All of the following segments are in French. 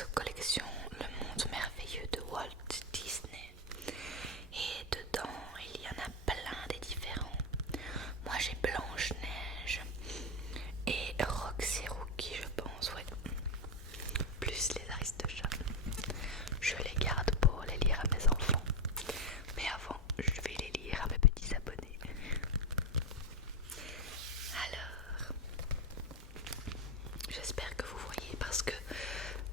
collection Le Monde Merveilleux de Walt Disney. Et dedans, il y en a plein des différents. Moi j'ai Blanche-Neige et Roxy Rookie, je pense, ouais. Plus les Aristochats. Je les garde pour les lire à mes enfants. Mais avant, je vais les lire à mes petits abonnés. Alors, j'espère que vous voyez parce que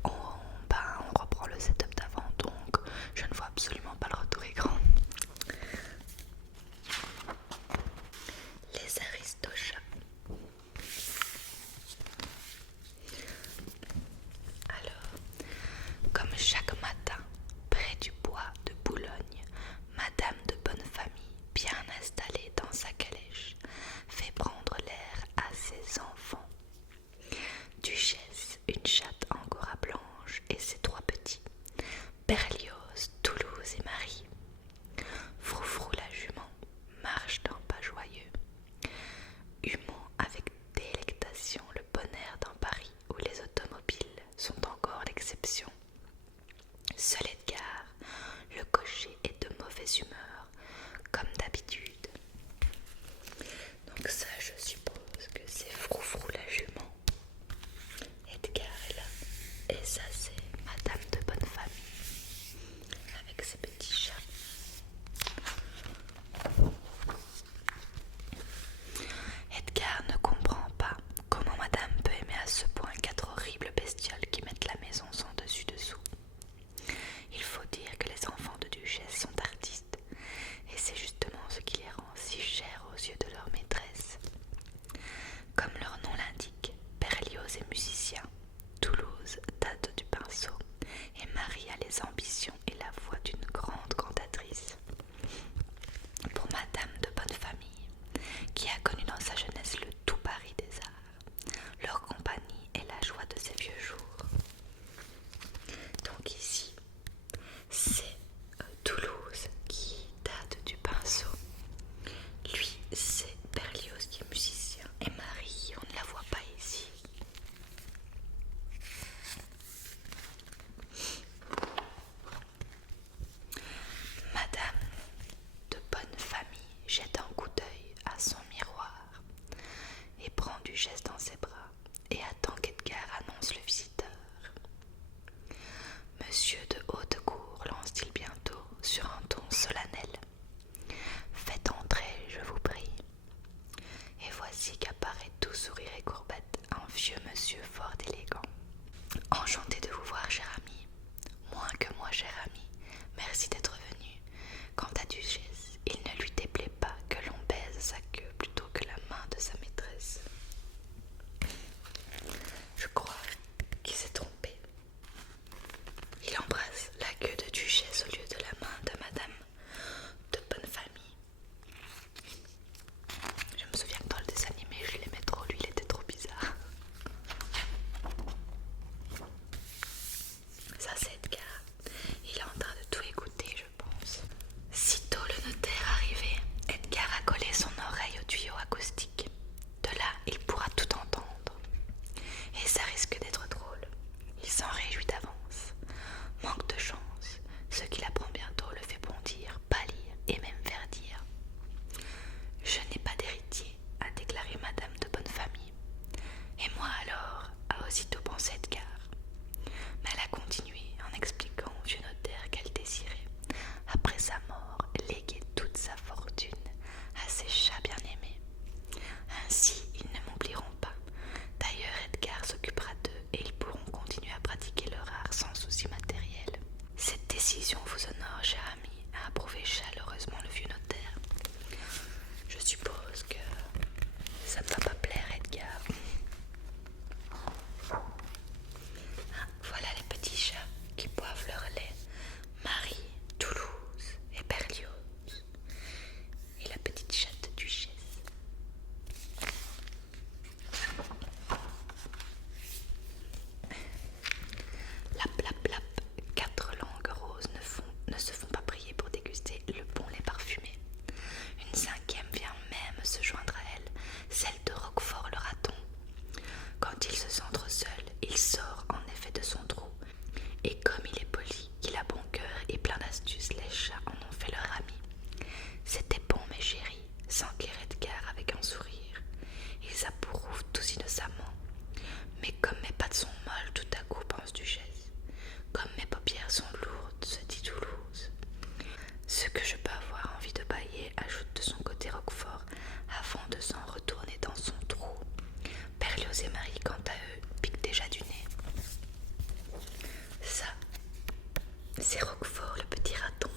on reprend le setup d'avant, donc je ne vois absolument pas le retour écran. Les Aristochats. Alors, comme chaque matin, près du bois de Boulogne, Madame de Bonnefamille, bien installée dans sa calèche, fait prendre l'air à ses enfants. Duchesse, une chatte angora blanche et ses trois petits, Berlioz, Toulouse et Marie. Froufrou la jument marche d'un pas joyeux, humant avec délectation le bon air d'un Paris où les automobiles sont encore l'exception. Seul Edgar, le cocher, est de mauvaise humeur, comme d'habitude. Donc ça, je suppose que c'est Froufrou la jument. Edgar est là. Et ça, c'est Madame de Bonnefamille, avec ses petits chats. Edgar ne comprend pas comment Madame peut aimer à ce point quatre horribles bestioles qui mettent la maison sans dessus-dessous. Il faut dire que les enfants de Duchesse sont artistes, et c'est justement ce qui les rend si chers aux yeux de leur maîtresse. Comme leur nom l'indique, Berlioz est musicien, Toulouse date du pinceau, et Marie a les ambitions et la voix d'une grande cantatrice. Pour Madame de Bonnefamille, qui a connu dans sa jeunesse le tout Paris des arts, leur compagnie est la joie de ses vieux jours. Donc ici, c'est Toulouse qui date du pinceau. Lui, c'est Berlioz qui est musicien. Et Marie, on ne la voit pas ici. pense Duchesse. Comme mes paupières sont lourdes, se dit Toulouse. Ce que je peux avoir envie de bailler, ajoute de son côté Roquefort, avant de s'en retourner dans son trou. Berlioz et Marie, quant à eux, piquent déjà du nez. Ça, c'est Roquefort, le petit raton.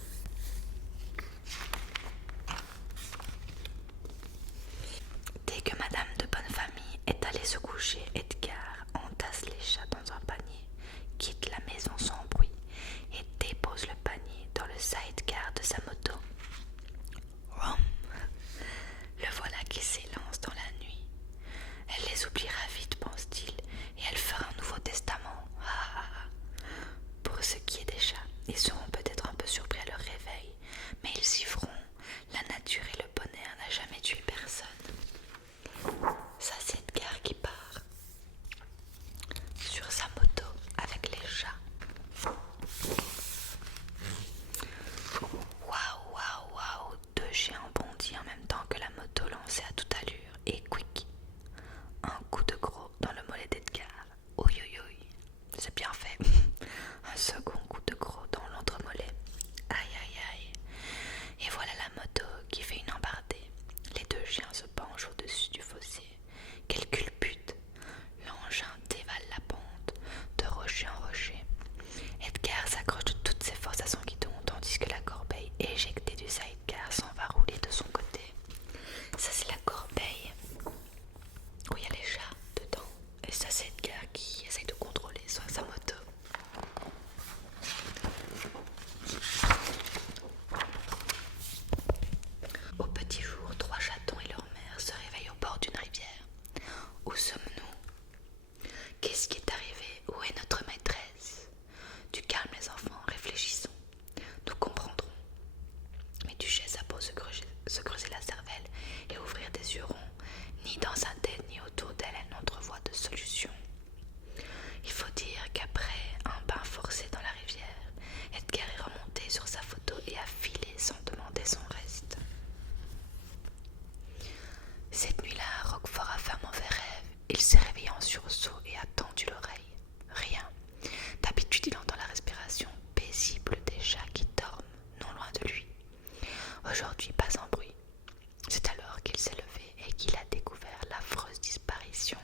Dès que Madame de Bonnefamille est allée se coucher, Edgar entasse les chats dans un panier, quitte la maison sans bruit et dépose le panier dans le sidecar de sa moto. Rom, le voilà qui s'élance dans la nuit. Elle les oubliera vite, pense-t-il, et elle fera un nouveau testament. Pour ce qui est des chats, ils seront peut-être un peu surpris à leur réveil, mais ils y feront. La nature et le bonheur n'a jamais tué personne. Ça, c'est Edgar qui part sur sa moto avec les chats. Waouh, waouh, waouh! Deux chiens bondissent en même temps que la moto lancée à toute allure. Et quick! Un coup de gros dans le mollet d'Edgar. Oui, oui, oui, c'est bien fait. Un second coup de gros dans l'autre mollet. Aïe, aïe, aïe. Et voilà la moto qui fait une embardée. Les deux chiens se penchent au-dessus du fossé. Quel culbute! L'engin dévale la pente, de rocher en rocher. Edgar s'accroche de toutes ses forces à son guidon, tandis que la corbeille, éjectée du sidecar, s'en va rouler de son côté. Ça, c'est la corbeille où il y a les chats dedans. Et ça, c'est Edgar qui essaye de contrôler sa moto. Au petit jour, trois chatons et leur mère se réveillent au bord d'une rivière. Où sommes-nous? Qu'est-ce qui est arrivé? Où est notre maîtresse? Du calme, les enfants, réfléchissons. Nous comprendrons. Mais Duchesse a beau se creuser la cervelle et ouvrir des yeux ronds, ni dans sa tête ni autour d'elle, elle n'entrevoit de solution. Il faut dire qu'après un bain forcé dans la rivière, Edgar est remonté sur sa photo et a filé sans demander son reste. Cette nuit-là, Roquefort a fait un mauvais rêve. Il s'est réveillé en sursaut et a tendu l'oreille. Rien. D'habitude, il entend la respiration paisible des chats qui dorment non loin de lui. Aujourd'hui, pas un bruit. C'est alors qu'il s'est levé et qu'il a découvert l'affreuse disparition.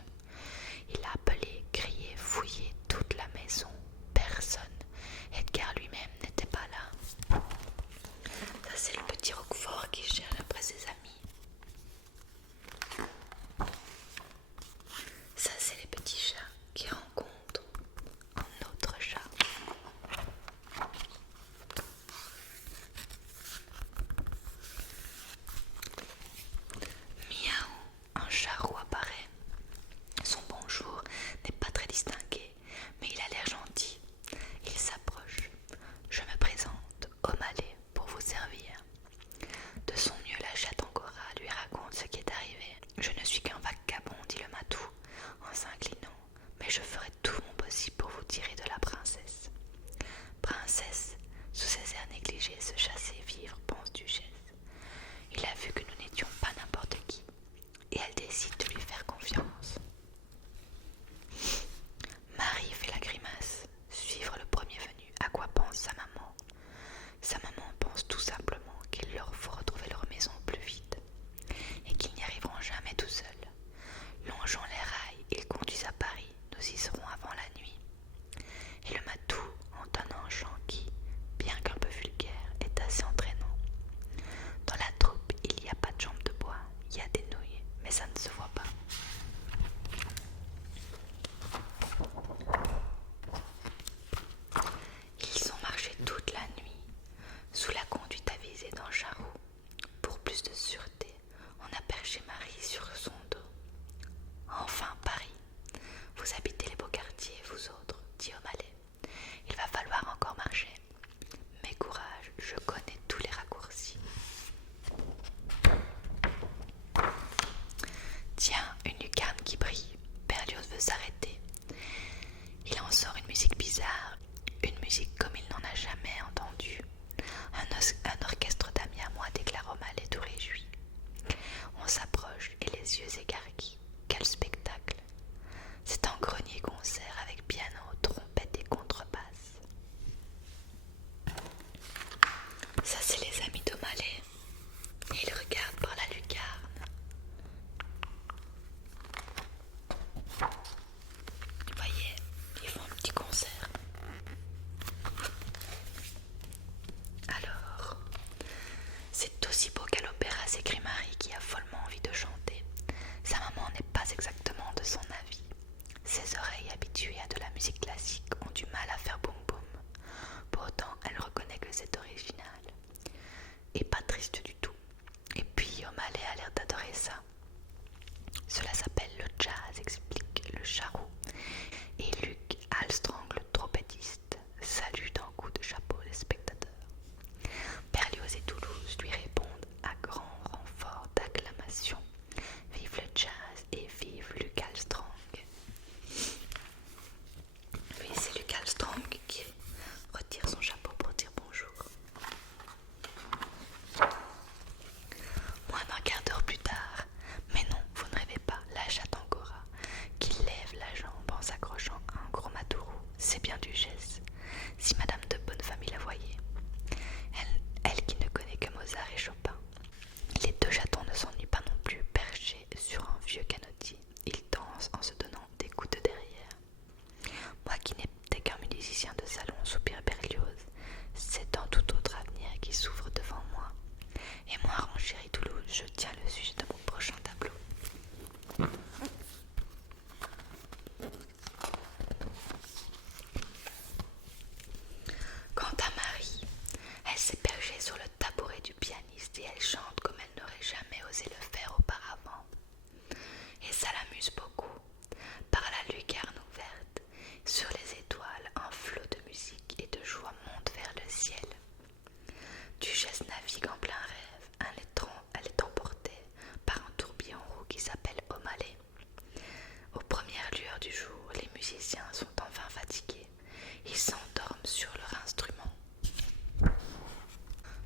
Il a appelé, crié, fouillé toute la maison. Personne. Edgar lui-même n'était pas là. Ça, c'est le petit Roquefort qui cherche après ses amis. Ça, c'est les petits chats qui rencontrent un autre chat. Miaou, un chat roux apparaît. Son bonjour n'est pas très distingué, mais il a l'air gentil. Il s'approche. Je me présente, O'Malley, pour vous servir. De son mieux, la chatte Angora lui raconte ce qui est arrivé. Je ne suis qu'un vagabond, dit le matou, en s'inclinant, mais je ferai tout mon possible pour vous tirer de la princesse. Princesse, sous ses airs négligés, se chasser vivre, pense Duchesse. Il a vu que nous n'étions pas n'importe qui, et elle décide de lui faire confiance. Marie fait la grimace, suivre le premier venu. À quoi pense sa maman? Sa maman pense tout simplement qu'il leur faut retrouver leur maison plus vite, et qu'ils n'y arriveront jamais tout seuls. Longeant les rails, ils conduisent à Paris. Nous y serons avant la nuit. Et le matou entonne un chant qui, bien qu'un peu vulgaire, est assez C'est bien Duchesse, si Madame de Bonnefamille la voyait. Elle qui ne connaît que Mozart et Chopin. Les deux chatons ne s'ennuient pas non plus, perchés sur un vieux canotier. Ils dansent en se donnant des coups de derrière. Moi qui n'étais qu'un musicien de salon, soupire Berlioz, c'est un tout autre avenir qui s'ouvre devant moi. Et moi, renchérie Toulouse, je tiens le sujet de mon prochain tableau. Quant à Marie, elle s'est perchée sur le tabouret du pianiste et elle chante comme elle n'aurait jamais osé le faire auparavant. Et ça l'amuse beaucoup. Par la lucarne ouverte, sur les étoiles, un flot de musique et de joie monte vers le ciel. Duchesse navigue en plein rêve, elle est emportée par un tourbillon roux qui s'appelle O'Malley. Aux premières lueurs du jour, les musiciens sont enfin fatigués. Ils s'endorment sur leur instrument.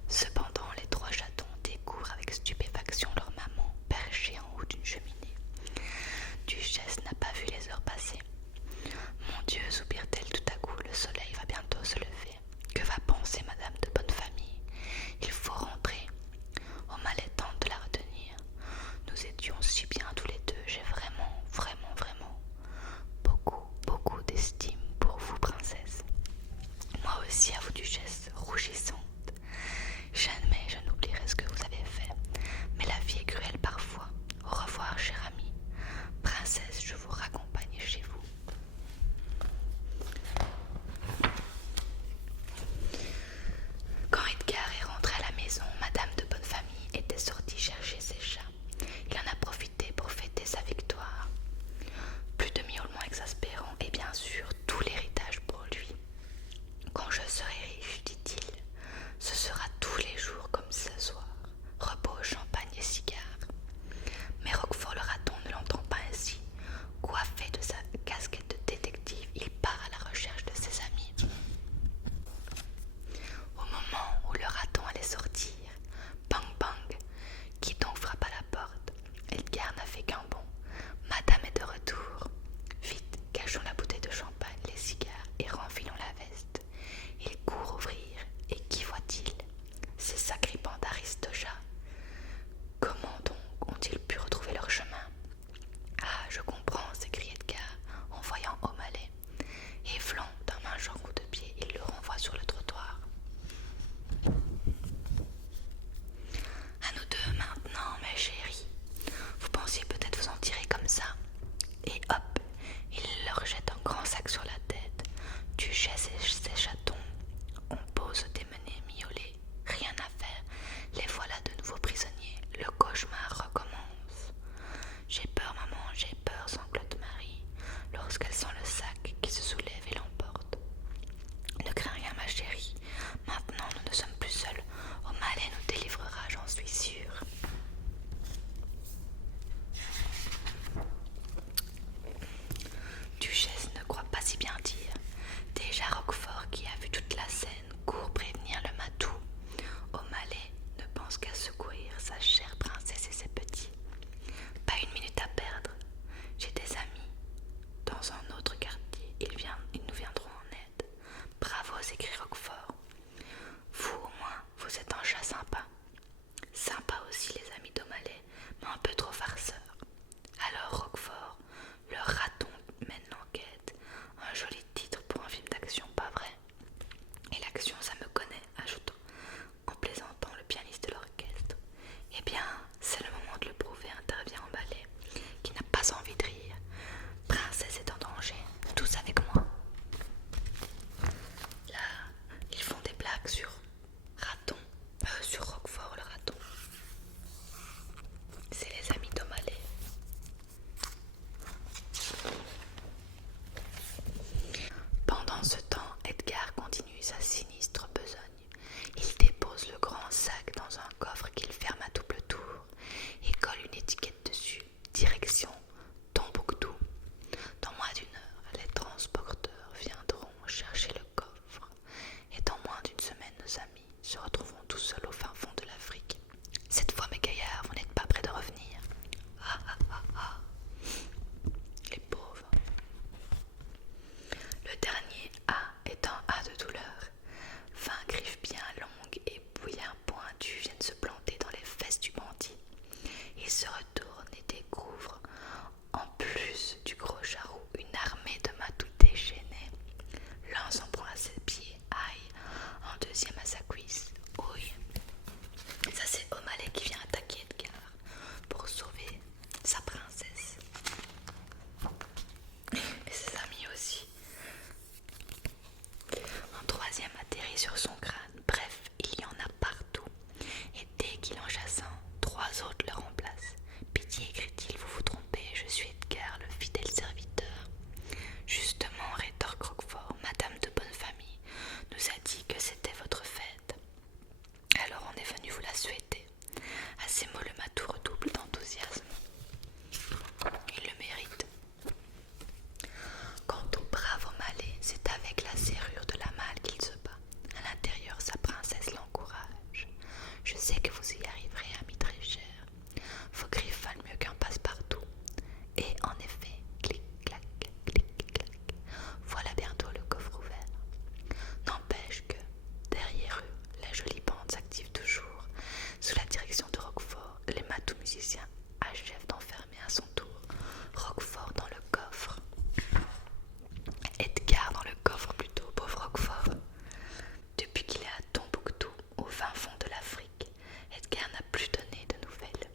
Cependant, les trois chatons découvrent avec stupéfaction leur maman perchée en haut d'une cheminée. Duchesse n'a pas vu les heures passer. Mon Dieu, soupire-t-elle tout à coup, le soleil va bientôt se lever. Que va penser Madame de Bonnefamille? Il faut rentrer. O'Malley tente de la retenir. Nous étions si bien tous les deux, j'ai vraiment beaucoup d'estime pour vous, princesse. Moi aussi, à vous, Duchesse, rougissante. Jamais je n'oublierai ce que vous avez fait, mais la vie est cruelle parfois. Au revoir, chère amie. Princesse, je vous raccompagne chez vous. Quand Edgar est rentré à la maison, Madame de Bonnefamille était sortie chercher ses chats. Il en a profité pour fêter sa victoire. Plus de miaulements exaspérants et bien sûr tout l'héritage pour lui. Quand je serai riche, dit-il, ce sera tous les jours troisième atterrit sur son crâne. Bref, il y en a partout. Et dès qu'il en chasse un, 3 autres le remplacent. Pitié, crie-t-il, vous vous trompez, je suis Edgar, le fidèle serviteur. Justement, rétorque Roquefort, Madame de Bonnefamille nous a dit que c'était votre fête. Alors on est venu vous la souhaiter. À ces mots, le matou redouble d'enthousiasme. Il le mérite. Quant au brave O'Malley, c'est avec la serrure de la malle qu'il se bat. À l'intérieur, sa princesse l'encourage. Je sais que vous y arriverez, ami très cher. Vos griffes valent mieux qu'un passe-partout. Et en effet, clic-clac, clic-clac, voilà bientôt le coffre ouvert. N'empêche que, derrière eux, la jolie bande s'active toujours. Sous la direction de Roquefort, les matous musiciens achèvent d'enfermer à son tour Roquefort dans le coffre. Edgar dans le coffre plutôt, pauvre Roquefort. Depuis qu'il est à Tombouctou, au fin fond de l'Afrique, Edgar n'a plus donné de nouvelles.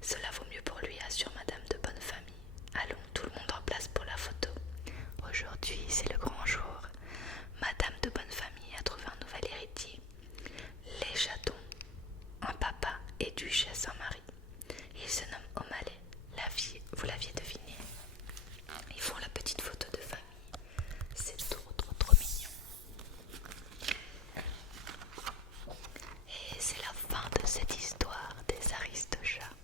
Cela vaut mieux pour lui, assure Madame de Bonnefamille. Allons, tout le monde en place pour la photo. Aujourd'hui, c'est le grand jour. Madame de Bonnefamille a trouvé un nouvel héritier. Les Chatons, un papa et duchesse en mari. Il se nomme O'Malley. Vous l'aviez deviné. Ils font la petite photo de famille. C'est trop mignon. Et c'est la fin de cette histoire des Aristochats.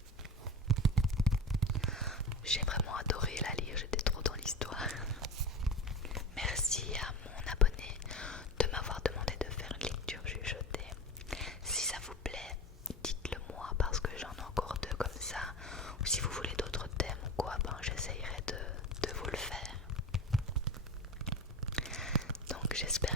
J'ai vraiment adoré la lire, j'étais trop dans l'histoire. Merci à mon abonné de m'avoir demandé de faire une lecture chuchotée. Si ça vous plaît, dites-le moi parce que j'en ai encore 2 comme ça. Ou si vous voulez d'autres thèmes ou quoi, j'essayerai de vous le faire. Donc j'espère